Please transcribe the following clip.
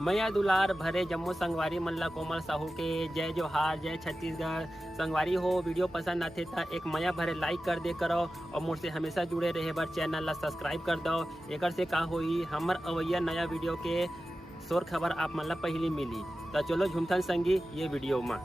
मैया दुलार भरे जम्मू संगवारी मन ला कोमल साहू के जय जोहार, जय छत्तीसगढ़। संगवारी हो वीडियो पसंद आते तो एक मैया भरे लाइक कर दे करो और मुझसे हमेशा जुड़े रहे बर चैनल ला सब्सक्राइब कर दो। एकर से का होई हमर अवैया नया वीडियो के शोर खबर आप मन ला पहली मिली। तो चलो झुमथन संगी ये वीडियो में।